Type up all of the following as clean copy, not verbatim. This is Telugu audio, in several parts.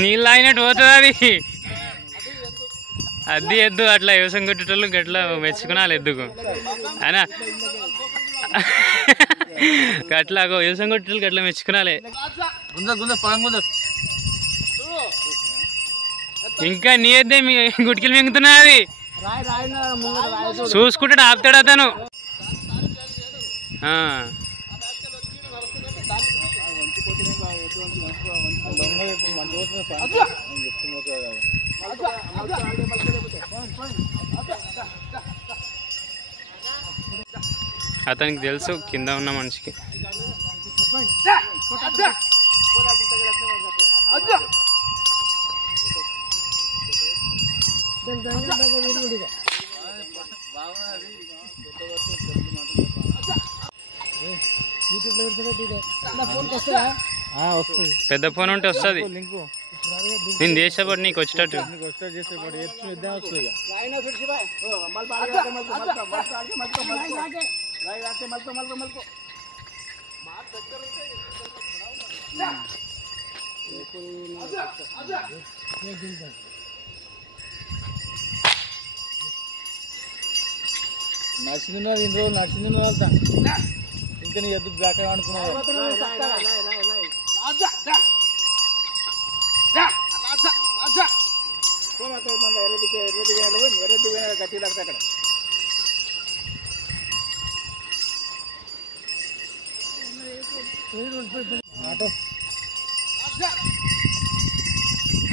నీళ్ళు తాగినట్టు పోతుంది అది. అది ఎద్దు అట్లా వ్యవసాయం కొట్టేటోళ్ళు గట్లా మెచ్చుకున్నాలి ఎద్దుకు అయినా గట్లా వ్యవసాయం కొట్టేటోళ్ళు గట్లా మెచ్చుకునాలి. ఇంకా నీ ఎద్దే గుడికిలు మింగుతున్నది చూసుకుంటాడు ఆపుతాడు అతను. అతనికి తెలుసు కింద ఉన్న మనిషికి. పెద్ద ఫోన్ ఉంటే వస్తుంది. నేను చేసేపాటు నీకు వచ్చేటట్టు. నడిచింది ఇన్ని రోజులు నడిచింది వెళ్తా ఇంకా నీ ఎద్దు బ్యాక్ అనుకున్నావు.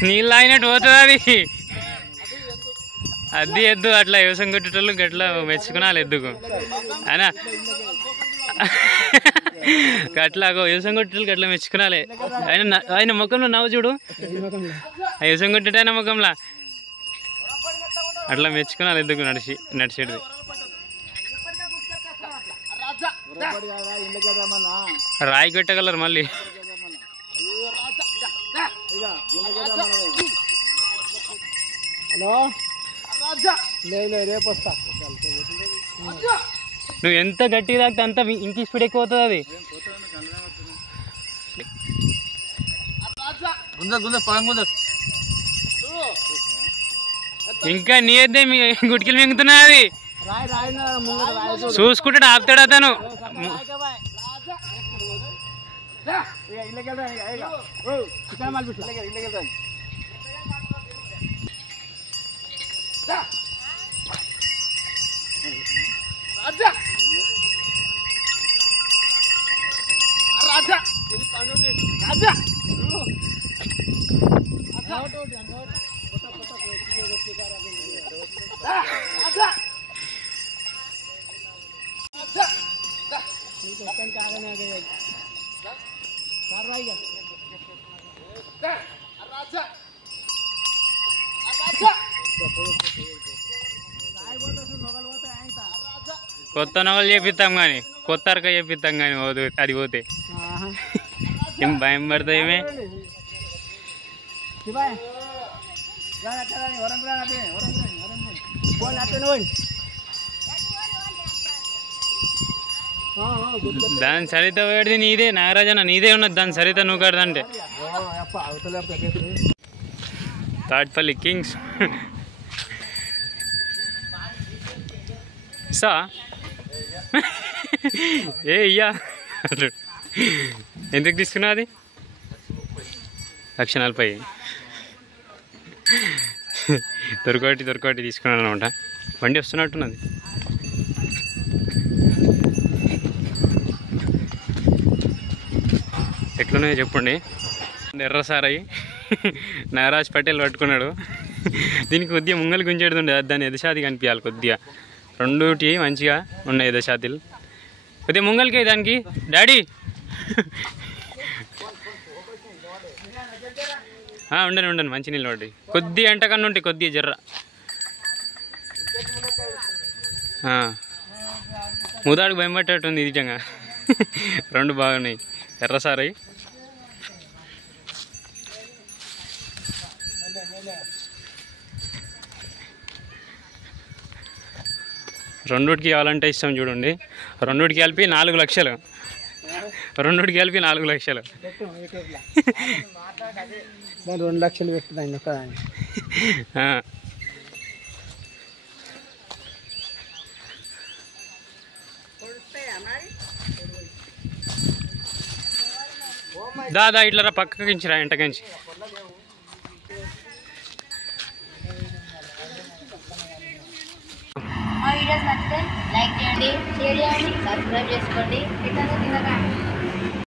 నీళ్ళు తాగినట్టు పోతుంది అది. అది ఎద్దు అట్లా వ్యవసాయం కొట్టేటోళ్ళు గట్లా మెచ్చుకునాలి ఎద్దుకు అయినా గట్లా వ్యవసాయం కొట్టేటోళ్ళు గట్లా మెచ్చుకునాలి. ఆయన ముఖంలో నవ్వు చూడు, వ్యవసాయం కొట్టేట ఆయన ముఖంలో అట్లా మెచ్చుకునాలి ఎద్దుకు నడిచేది. రాయి కొట్టగలరు మళ్ళీ. హలో రేపు వస్తా. నువ్వు ఎంత గట్టిగా తాగితే అంత ఇంక స్పీడ్ ఎక్కువ అవుతుంది అది. ఇంకా నీ ఎద్దే గుడికిలు మింగుతున్నది చూసుకుంటాడు ఆపుతాడు అతను. కొత్త నవలు చేపిస్తాం కానీ కొత్త అరక చేపిస్తాం కానీ అది పోతే ఏం భయం పడుతుంది. ఏమే దాని సరిత వేడిది నీదే నాగరాజన్న, నీదే ఉన్నది దాని సరిత నువ్వు కడదంటే. తాడ్పల్లి కింగ్స్ సా ఏ ఇయ్యా ఎందుకు తీసుకున్నా అది 140 దొరకటి తీసుకున్నాను అనమాట. బండి వస్తున్నట్టున్నది. ఎట్లున్నాయో చెప్పండి. ఎర్ర సారాయి నాగరాజ్ పటేల్ పట్టుకున్నాడు. దీనికి కొద్దిగా ముంగలు గుంజేడుతుండే దాన్ని ఎదశాతి కనిపించాలి. కొద్దిగా రెండుటి మంచిగా ఉన్నాయి ఎదశాతిలు. కొద్దిగా ముంగలికి దానికి డాడీ ఉండను మంచి నీళ్ళు పడి కొద్దిగా ఎంట కన్నా ఉంటాయి. కొద్దిగా జర్ర ముదాడికి భయం పట్టేట్టుంది నిజంగా. రెండు బాగున్నాయి ఎర్ర సారాయి. రెండుకి కావాలంటే ఇస్తాం చూడండి. రెండుకి కలిపి 4 లక్షలు. రెండుకి కలిపి 4 లక్షలు. దాని 2 లక్షలు పెట్టుదాన్ని ఒకదాన్ని. దాదా ఇట్లా పక్కకి ఇంచిరా ఎంటకించి. మా వీడియోస్ నచ్చితే లైక్ చేయండి, షేర్ చేయండి, సబ్స్క్రైబ్ చేసుకోండి.